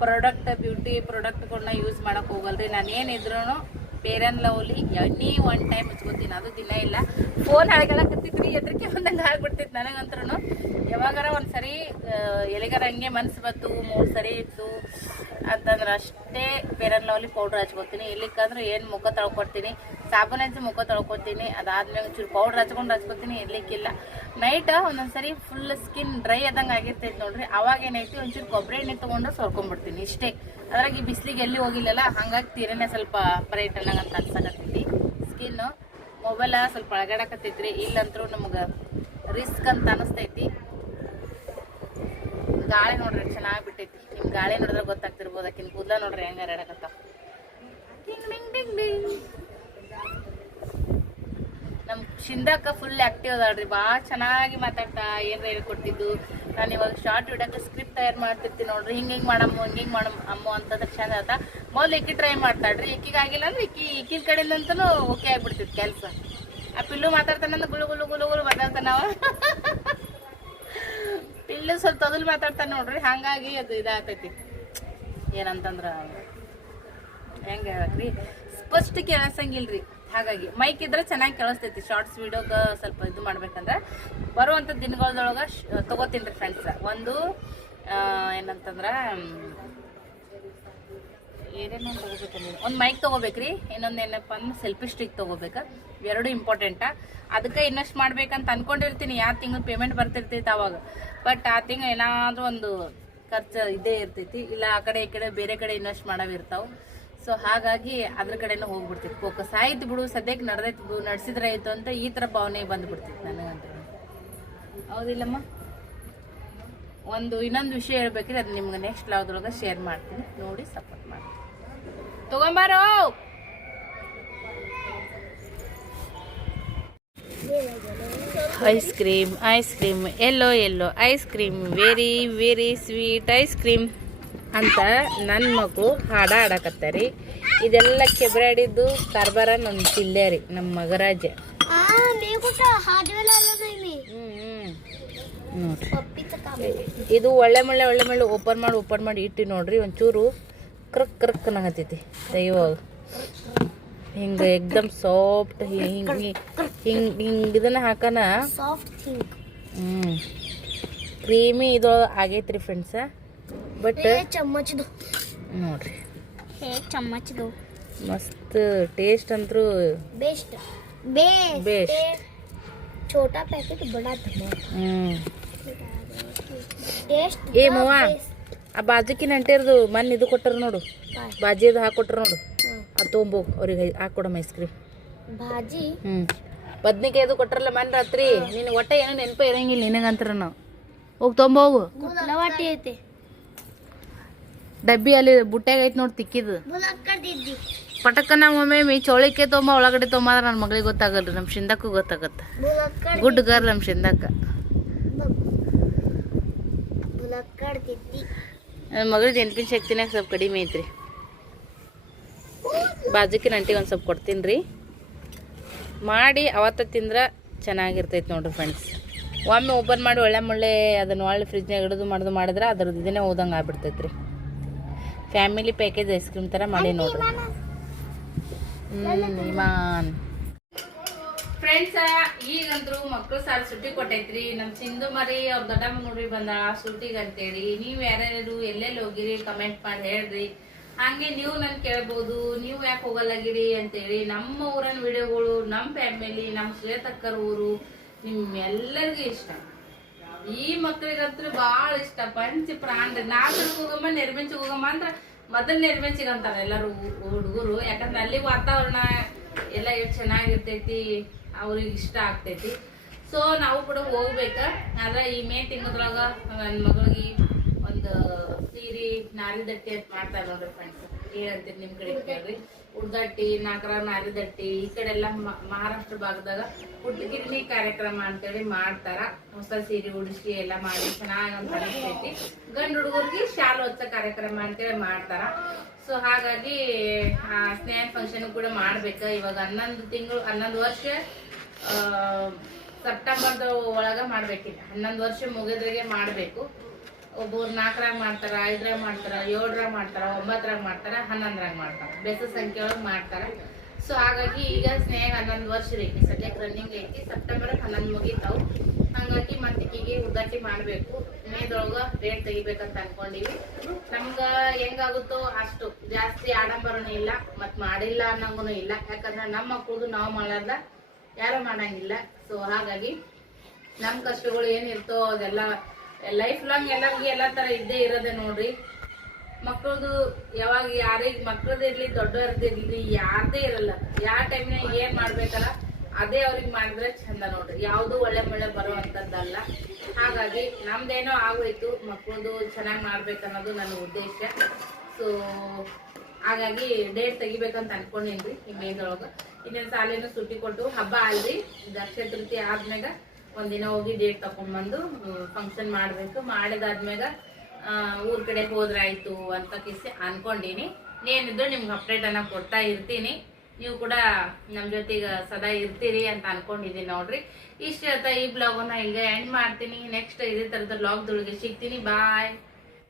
ಪ್ರಾಡಕ್ಟ್ ಬ್ಯೂಟಿ ಪ್ರಾಡಕ್ಟ್ಗಳನ್ನ ಯೂಸ್ ಮಾಡೋಕೆ ಹೋಗಲ್ರಿ. ನಾನು ಏನಿದ್ರು ಬೇರನ್ ಲವ್ಲಿ ಎಣ್ಣೆ ಒನ್ ಟೈಮ್ ಹಚ್ಕೋತೀನಿ ಅದು ದಿನ ಇಲ್ಲ. ಫೋನ್ ಹಳಗಳಕತ್ತಿದ್ರಿ ಎದ್ರಿಕೆ ಬಂದಂಗೆ ಆಗ್ಬಿಡ್ತಿತ್ತು ನನಗಂತ್ರೂ ಯಾವಾಗಾರ ಒಂದು ಸರಿ ಎಲ್ಲಿಗಾರ ಹಂಗೆ ಮನ್ಸು ಬಂತು, ಮೂರು ಸರಿ ಇತ್ತು ಅಂತಂದ್ರೆ ಅಷ್ಟೇ ಬೇರನ್ ಲವ್ಲಿ ಪೌಡ್ರ್ ಹಚ್ಕೊತೀನಿ. ಇರ್ಲಿಕ್ಕಂದ್ರೆ ಏನು ಮುಖ ತೊಳ್ಕೊಡ್ತೀನಿ, ಸಾಬೂನು ಹಚ್ಚಿ ಮುಖ ತೊಳ್ಕೊತೀನಿ ಅದಾದ್ಮೇಲೆ ಒಂಚೂರು ಪೌಡ್ರ್ ಹಚ್ಕೊಂಡು ಹಚ್ಕೋತೀನಿ ಇರ್ಲಿಕ್ಕಿಲ್ಲ ನೈಟ್ ಒಂದೊಂದು ಸರಿ ಫುಲ್ ಸ್ಕಿನ್ ಡ್ರೈ ಆದಂಗೆ ಆಗಿರ್ತೈತೆ ನೋಡ್ರಿ. ಅವಾಗ ಏನೈತಿ ಒಂಚೂರು ಕೊಬ್ಬರಿ ಎಣ್ಣೆ ತೊಗೊಂಡು ಸೋರ್ಕೊಂಡ್ಬಿಡ್ತೀನಿ ಇಷ್ಟೇ. ಅದ್ರಾಗ ಈ ಬಿಸಿಲಿಗೆ ಎಲ್ಲಿ ಹೋಗಿಲ್ಲಲ್ಲ, ಹಂಗಾಗಿ ತೀರನೇ ಸ್ವಲ್ಪ ಬ್ರೈಟ್ ಅನ್ನಂಗಂತ ಅನ್ಸಕತ್ತೈತಿ ಸ್ಕಿನ್ನು ಮೊಬೈಲ ಸ್ವಲ್ಪ ಅಳಗಾಡಕತ್ತೈತ್ರಿ, ಇಲ್ಲಂತರೂ ನಮಗೆ ರಿಸ್ಕ್ ಅಂತ ಅನಿಸ್ತೈತಿ. ಗಾಳಿ ನೋಡ್ರಿ ಚೆನ್ನಾಗಿ ಬಿಟ್ಟೈತಿ. ನಿಮ್ ಗಾಳಿ ನೋಡಿದ್ರೆ ಗೊತ್ತಾಗ್ತಿರ್ಬೋದು ಆಕಿನ ಕೂದಲ ನೋಡ್ರಿ ಹೆಂಗ ಹರಡಕತ್ತ ಟಿಂಗ್ ಟಿಂಗ್ ಟಿಂಗ್ ಟಿಂಗ್. ನಮ್ ಶಿಂದಕ್ಕ ಫುಲ್ ಆಕ್ಟಿವ್ ಅದಾಳ್ರಿ ಭಾಳ ಚೆನ್ನಾಗಿ ಮಾತಾಡ್ತಾ, ಏನ್ರ ಹೇಳ್ಕೊಟ್ಟಿದ್ದು ನಾನು ಇವಾಗ ಶಾರ್ಟ್ ವಿಡಕ್ಕೆ ಸ್ಕ್ರಿಪ್ಟ್ ತಯಾರು ಮಾಡ್ತಿರ್ತೀನಿ ನೋಡ್ರಿ. ಹಿಂಗೆ ಹಿಂಗೆ ಮಾಡಮ್ಮ, ಹಿಂಗೆ ಹಿಂಗೆ ಮಾಡಮ್ಮ ಅಮ್ಮ ಅಂತಂದ್ರೆ ಚಂದ ಆತ. ಮೊದಲು ಇಕ್ಕಿ ಟ್ರೈ ಮಾಡ್ತಾಳ್ರಿ. ಇಕ್ಕಿಗೆ ಆಗಿಲ್ಲ ಅಂದ್ರೆ ಇಕ್ಕಿ ಇಕ್ಕಿನ ಕಡೆಯಿಂದಂತನೂ ಓಕೆ ಆಗ್ಬಿಡ್ತಿತ್ತು ಕೆಲಸ. ಆ ಪಿಲ್ಲು ಮಾತಾಡ್ತಾನಂದ್ರೆ ಗುಳು ಗುಳು ಗುಳು ಗುಳು ನಾವು. ಪಿಲ್ಲು ಸ್ವಲ್ಪ ತೊದಲು ಮಾತಾಡ್ತಾನೆ ನೋಡ್ರಿ. ಹಂಗಾಗಿ ಅದು ಇದಾಗ್ತೈತಿ. ಏನಂತಂದ್ರೆ, ಹೆಂಗೆ ಹೇಳಕ್ರಿ? ಸ್ಪಷ್ಟ ಕೇಳಿಸಂಗಿಲ್ರಿ. ಹಾಗಾಗಿ ಮೈಕ್ ಇದ್ರೆ ಚೆನ್ನಾಗಿ ಕೇಳಿಸ್ತೈತಿ ಶಾರ್ಟ್ಸ್ ವಿಡಿಯೋಗ ಸ್ವಲ್ಪ ಇದು ಮಾಡ್ಬೇಕಂದ್ರೆ. ಬರುವಂಥ ದಿನಗಳದೊಳಗೆ ತಗೋತೀನಿ ಫ್ರೆಂಡ್ಸ್ ಒಂದು ಏನಂತಂದ್ರೆ ಏನೇನೋ ಒಂದು ಮೈಕ್ ತಗೋಬೇಕ್ರಿ, ಇನ್ನೊಂದು ಏನಪ್ಪ ಅಂದ್ರೆ ಸೆಲ್ಫಿ ಸ್ಟಿಕ್ ತಗೋಬೇಕು. ಎರಡು ಇಂಪಾರ್ಟೆಂಟಾ ಅದಕ್ಕೆ ಇನ್ವೆಸ್ಟ್ ಮಾಡ್ಬೇಕಂತ ಅನ್ಕೊಂಡಿರ್ತೀನಿ ಯಾವ ತಿಂಗಳು ಪೇಮೆಂಟ್ ಬರ್ತಿರ್ತೈತೆ ಅವಾಗ. ಬಟ್ ಆ ತಿಂಗಳು ಏನಾದರೂ ಒಂದು ಖರ್ಚು ಇದೇ ಇರ್ತೈತಿ, ಇಲ್ಲ ಆ ಕಡೆ ಈ ಕಡೆ ಬೇರೆ ಕಡೆ ಇನ್ವೆಸ್ಟ್ ಮಾಡೋವಿರ್ತಾವೆ ಸೊ ಹಾಗಾಗಿ ಅದ್ರ ಕಡೆನೂ ಹೋಗ್ಬಿಡ್ತಿತ್ತು ಫೋಕಸ್ ಆಯ್ತು ಬಿಡು ಸದ್ಯಕ್ಕೆ ನಡೆದೈತು ಬಿಡು ನಡೆಸಿದ್ರೆ ಆಯ್ತು ಅಂತ ಈ ಥರ ಭಾವನೆ ಬಂದ್ಬಿಡ್ತೈತಿ ನನಗಂತ. ಹೌದಿಲ್ಲಮ್ಮ? ಒಂದು ಇನ್ನೊಂದು ವಿಷಯ ಹೇಳ್ಬೇಕ್ರಿ ಅದು ನಿಮ್ಗೆ ನೆಕ್ಸ್ಟ್ ಲಾವ್ದ್ರೊಳಗೆ ಶೇರ್ ಮಾಡ್ತೀನಿ. ನೋಡಿ ಸಪೋರ್ಟ್ ಮಾಡ್ತೀನಿ. ತಗೊಂಬಾರೋ? ಐಸ್ ಕ್ರೀಮ್ ಐಸ್ ಕ್ರೀಮ್ ಎಲ್ಲೋ ಎಲ್ಲೋ ice cream very very sweet ice cream ಅಂತ ನನ್ನ ಮಗು ಹಾಡ ಹಾಡಕತ್ತಾರಿ ಇದೆಲ್ಲ ಕೆಬ್ರಾಡಿದ್ದು ಕಾರ್ಬಾರ ನನ್ನ ಜಿಲ್ಲೆ ರೀ ನಮ್ಮ ಮಗರಾಜ. ನೋಡ್ರಿ. ಇದು ಒಳ್ಳೆ ಮಳ್ಳೆ ಒಳ್ಳೆ ಮಳ್ಳೆ ಓಪನ್ ಮಾಡಿ ಓಪನ್ ಮಾಡಿ ಇಟ್ಟು ನೋಡ್ರಿ ಒಂಚೂರು ಕ್ರಕ್ ಕ್ರಕ್ ನಂಗತೈತಿ ದೈವಾಗ ಹಿಂಗೆ ಎಕ್ದಮ್ ಸಾಫ್ಟ್ ಹಿಂಗೆ ಹಿಂಗೆ ಹಿಂಗೆ ಇದನ್ನ ಹಾಕನ? ಸಾಫ್ಟ್ ಹ್ಞೂ ಕ್ರೀಮಿ ಇದು ಆಗೈತ್ರಿ ಫ್ರೆಂಡ್ಸ ಬಟ್ ಹೇ ಚಮ್ಮಚದು ನೋಡ್ರಿ ಹೇ ಚಮ್ಮಚದು ಮಸ್ತ್ ಟೇಸ್ಟ್ ಅಂತರೂ बेस्ट बेस्ट Best. छोटा पैकेट बड़ा धमाका ಹ್ಞೂ टेस्ट ಏ ಮವ್ವ ಆ ಬಾಜುಕಿನ ಅಂಟಿರ್ದು ಮನ್ ಇದು ಕೊಟ್ಟರು ನೋಡು ಬಾಜಿದು ಹಾಕೊಟ್ರು ನೋಡು ಅದು ತೊಗೊಂಬೋಗು ಅವ್ರಿಗೆ ಹಾಕೊಡಮ್ಮ ಐಸ್ ಕ್ರೀಮ್ भाजी ಹ್ಞೂ ಬದ್ನಿಕಾಯ್ದು ಕೊಟ್ರಲ್ಲ ಮನ್ ರಾತ್ರಿ ನಿನಗೆ ಒಟ್ಟ ಏನೋ ನೆನಪೇ ಇರಂಗಿಲ್ಲ ನಿನಗಂತ್ರ ನಾವು ಹೋಗಿ ತೊಂಬೋಗು कुठला वाटी येते ಡಬ್ಬಿ ಅಲ್ಲಿ ಬುಟ್ಟ್ಯಾಗ ಐತಿ ನೋಡಿ ತಿಕ್ಕಿದ್. ಪಟಕನ ಒಮ್ಮೆ ಚೌಳಿಕೆ ತೊಂಬ ಒಳಗಡೆ ತೊಂಬಂದ್ರೆ ನನ್ನ ಮಗಳಿಗೆ ಗೊತ್ತಾಗಲ್ರಿ ನಮ್ಮ ಶಿಂದಕ್ಕೂ ಗೊತ್ತಾಗತ್ತೆ. ಗುಡ್ ಗರ್ಲ್ ನಮ್ಮ ಶಿಂದಕ್ಕ. ನನ್ನ ಮಗಳ ನೆನಪಿನ ಶಕ್ತಿನಾಗ ಸ್ವಲ್ಪ ಕಡಿಮೆ ಐತ್ರಿ. ಬಾಜುಕಿನ ಅಂಟಿಗೆ ಒಂದು ಸ್ವಲ್ಪ ಕೊಡ್ತೀನಿ ರೀ ಮಾಡಿ ಅವತ್ತ ತಿಂದ್ರೆ ಚೆನ್ನಾಗಿರ್ತೈತೆ ನೋಡ್ರಿ ಫ್ರೆಂಡ್ಸ್ ಒಮ್ಮೆ ಓಪನ್ ಮಾಡಿ ಒಳ್ಳೆ ಮುಳ್ಳೆ ಅದನ್ನು ಒಳ್ಳೆ ಫ್ರಿಜ್ನಾಗ ಹಿಡಿದು ಮಾಡೋದು ಮಾಡಿದ್ರೆ ಅದ್ರದ್ದು ಇದನ್ನೇ ಓದಂಗೆ ಆಗ್ಬಿಡ್ತೈತೆ ರೀ ಫ್ಯಾಮಿಲಿ ಪ್ಯಾಕೇಜ್ ಐಸ್ ಕ್ರೀಮ್ ತರ ಮಾಡಿ ನೋಡ್ರಿ. ಇಮಾನ್ ಫ್ರೆಂಡ್ಸ್ ಈಗಂದ್ರು ಮಕ್ಕಳು ಸಾಲ ಸುಟ್ಟಿ ಕೊಟ್ಟೈತ್ರಿ. ನಮ್ ಸಿಂಧು ಮರಿ ಅವ್ರ ದೊಡ್ಡಮ್ಮ ನೋಡ್ರಿ ಬಂದ ಸುಟ್ಟಿಗೆ ಅಂತೇಳಿ ನೀವ್ ಯಾರ್ಯಾರು ಎಲ್ಲೆಲ್ಲಿ ಹೋಗಿರಿ ಕಮೆಂಟ್ ಮಾಡಿ ಹೇಳ್ರಿ. ಹಂಗೆ ನೀವು ನನ್ ಕೇಳ್ಬೋದು ನೀವು ಯಾಕೆ ಹೋಗಲ್ಲಾಗಿರಿ ಅಂತೇಳಿ ನಮ್ಮ ಊರನ್ ವಿಡಿಯೋಗಳು ನಮ್ ಫ್ಯಾಮಿಲಿ ನಮ್ ಶ್ವೇತಕ್ಕರ ಊರು ನಿಮ್ ಎಲ್ಲರಿಗೂ ಇಷ್ಟ. ಈ ಮಕ್ಳಿಗಂತೂ ಬಹಳ ಇಷ್ಟ. ಪಂಚ ಪ್ರಾಣ ನಾಲ್ಕು ಹೋಗಮ್ಮ ನೆರ್ಮೆಂಚಿ ಹೋಗಮ್ಮ ಅಂದ್ರ ಮೊದಲ್ ನಿರ್ಮಿಂಚಿಗೆ ಅಂತಾರ ಎಲ್ಲರೂ ಹುಡುಗರು. ಯಾಕಂದ್ರೆ ಅಲ್ಲಿ ವಾತಾವರಣ ಎಲ್ಲ ಎಷ್ಟು ಚೆನ್ನಾಗಿರ್ತೈತಿ, ಅವ್ರಿಗೆ ಇಷ್ಟ ಆಗ್ತೈತಿ. ಸೊ ನಾವು ಕೂಡ ಹೋಗ್ಬೇಕ. ಆದ್ರೆ ಈ ಮೇ ತಿಂಗಳೊಳಗ ನನ್ನ ಮಗಳಿಗೆ ಒಂದು ಸೀರಿ ನಾರಿದಟ್ಟಿ ಅಂತ ಮಾಡ್ತಾರೆ ನೋಡ್ರಿ ಫ್ರೆಂಡ್ಸ್ ಏನಂತೀರಿ ನಿಮ್ ಕಡೆ ಕೇಳ್ರಿ. ಉಡ್ದಟ್ಟಿ, ನಾಗರ ನಾರಿದಟ್ಟಿ, ಈ ಕಡೆ ಎಲ್ಲ ಮಹಾರಾಷ್ಟ್ರ ಭಾಗದಾಗ ಹುಟ್ಟಗಿರಣಿ ಕಾರ್ಯಕ್ರಮ ಅಂತೇಳಿ ಮಾಡ್ತಾರ. ಹೊಸ ಸೀರೆ ಉಡಿಸಿ ಎಲ್ಲ ಮಾಡಿ ಚೆನ್ನಾಗಿ ಅಂತ ಅನಿಸ್ತೈತಿ. ಗಂಡು ಹುಡುಗರಿಗೆ ಶಾಲು ಹೊತ್ತ ಕಾರ್ಯಕ್ರಮ ಅಂತೇಳಿ ಮಾಡ್ತಾರ. ಸೊ ಹಾಗಾಗಿ ಸ್ನೇಹ ಫಂಕ್ಷನ್ ಕೂಡ ಮಾಡ್ಬೇಕ. ಇವಾಗ ಹನ್ನೊಂದು ತಿಂಗಳು, ಹನ್ನೊಂದು ವರ್ಷ ಸೆಪ್ಟೆಂಬರ್ದ ಒಳಗ ಮಾಡ್ಬೇಕಿಲ್ಲ. ಹನ್ನೊಂದು ವರ್ಷ ಮುಗಿದ್ರಿಗೆ ಮಾಡ್ಬೇಕು. ಒಬ್ಬರು ನಾಲ್ಕರಾಗ ಮಾಡ್ತಾರ, ಐದರಾಗ ಮಾಡ್ತಾರ, ಏಳರಾಗ ಮಾಡ್ತಾರ ಒಂಬತ್ತರಾಗ ಮಾಡ್ತಾರ, ಹನ್ನೊಂದರಾಗ ಮಾಡ್ತಾರ. ಬೆಸ ಸಂಖ್ಯೆ ಒಳಗೆ ಮಾಡ್ತಾರ. ಸೊ ಹಾಗಾಗಿ ಈಗ ಸ್ನೇಹ ಹನ್ನೊಂದು ವರ್ಷ ಐತಿ. ಸದ್ಯಕ್ಕೆ ರನ್ನಿಂಗ್ ಐತಿ. ಸೆಪ್ಟೆಂಬರ್ ಹನ್ನೊಂದು ಮುಗಿತಾವು. ಹಂಗಾಗಿ ಮತ್ತೆ ಈಗಿಗೆ ಉದ್ದಾಟಿ ಮಾಡಬೇಕು. ಮೇದೊಳಗ ರೇಟ್ ತೆಗಿಬೇಕಂತ ಅನ್ಕೊಂಡಿವಿ. ನಮ್ಗೆ ಹೆಂಗಾಗುತ್ತೋ ಅಷ್ಟು ಜಾಸ್ತಿ ಆಡಂಬರನೂ ಇಲ್ಲ, ಮತ್ತು ಮಾಡಿಲ್ಲ ಅನ್ನೋಂಗೂ ಇಲ್ಲ. ಯಾಕಂದ್ರೆ ನಮ್ಮ ಮಕ್ಕಳದು ನಾವು ಮಾಡಲ್ಲ ಯಾರು ಮಾಡಂಗಿಲ್ಲ. ಸೊ ಹಾಗಾಗಿ ನಮ್ಮ ಕಷ್ಟಗಳು ಏನಿರ್ತೋ ಅದೆಲ್ಲ ಲೈಫ್ ಲಾಂಗ್ ಎಲ್ಲರಿಗೆ ಎಲ್ಲ ತರ ಇದ್ದೇ ಇರೋದೆ ನೋಡ್ರಿ. ಮಕ್ಕಳದು ಯಾವಾಗ ಯಾರಿಗೆ ಮಕ್ಕಳದಿರ್ಲಿ ದೊಡ್ಡವ್ರದಿರ್ಲಿ ಯಾರ್ದೇ ಇರಲ್ಲ. ಯಾವ ಟೈಮ್ನಾಗ ಏನ್ ಮಾಡ್ಬೇಕಲ್ಲ, ಅದೇ ಅವ್ರಿಗೆ ಮಾಡಿದ್ರೆ ಚಂದ ನೋಡ್ರಿ. ಯಾವುದು ಒಳ್ಳೆ ಮಳೆ ಬರುವಂತದ್ದಲ್ಲ. ಹಾಗಾಗಿ ನಮ್ದೇನೋ ಆಗೋಯ್ತು ಮಕ್ಕಳದು ಚೆನ್ನಾಗಿ ಮಾಡ್ಬೇಕನ್ನೋದು ನನ್ನ ಉದ್ದೇಶ. ಸೊ ಹಾಗಾಗಿ ಡೇಟ್ ತೆಗಿಬೇಕಂತ ಅನ್ಕೊಂಡಿನ್ರಿ ಈ ಮೇದೊಳಗ ಇನ್ನೊಂದು ಸಾಲೇನು ಸುಟ್ಟಿ ಕೊಟ್ಟು ಹಬ್ಬ ಅಲ್ರಿ, ದಕ್ಷ ತೃತಿ ಆದ್ಮ್ಯಾಗ. ಒಂದಿನ ಹೋಗಿ ಡೇಟ್ ತಕೊಂಡ್ ಬಂದು ಫಂಕ್ಷನ್ ಮಾಡ್ಬೇಕು. ಮಾಡಿದಾದ್ಮ್ಯಾಗ ಊರ್ ಕಡೆ ಹೋದ್ರಾಯ್ತು ಅಂತ ಕಿಸಿ ಅನ್ಕೊಂಡಿನಿ. ಏನಿದ್ರು ನಿಮ್ಗೆ ಅಪ್ಡೇಟ್ ಅನ್ನ ಕೊಡ್ತಾ ಇರ್ತೀನಿ. ನೀವು ಕೂಡ ನಮ್ ಜೊತೆಗೆ ಸದಾ ಇರ್ತೀರಿ ಅಂತ ಅನ್ಕೊಂಡಿದೀನಿ ನೋಡ್ರಿ. ಇಷ್ಟ ಈ ಬ್ಲಾಗನ್ನ ಈಗ ಎಂಡ್ ಮಾಡ್ತೀನಿ. ನೆಕ್ಸ್ಟ್ ಇದೇ ತರದ ಬ್ಲಾಗ್ದೊಳಗೆ ಸಿಗ್ತೀನಿ. ಬಾಯ್